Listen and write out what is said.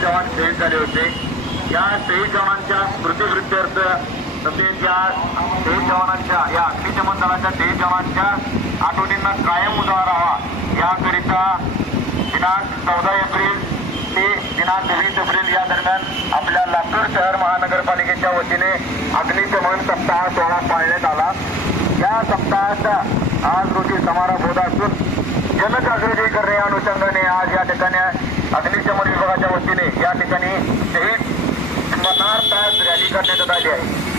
जवान शहीद झाले होते. या शहीद जवानांच्या स्मृतिवृत्त्यर्थ तसेच या शहीद जवानांच्या या अग्निशमन दलाच्या शहीद जवानांच्या आठवणींना कायम उजाळा राहावा याकरिता दिनांक 14 एप्रिल ते दिनांक 20 एप्रिल या दरम्यान आपल्या लातूर शहर महानगरपालिकेच्या वतीने अग्निशमन सप्ताह सोहळा पाळण्यात आला. या सप्ताहाचा आज रोजी समारोप होत असून जनजागृती करणे या अनुषंगाने आज या ठिकाणी अग्निशमन विभागाच्या वतीने या ठिकाणी शहीद स्मरणार्थ रॅली करण्यात आली आहे.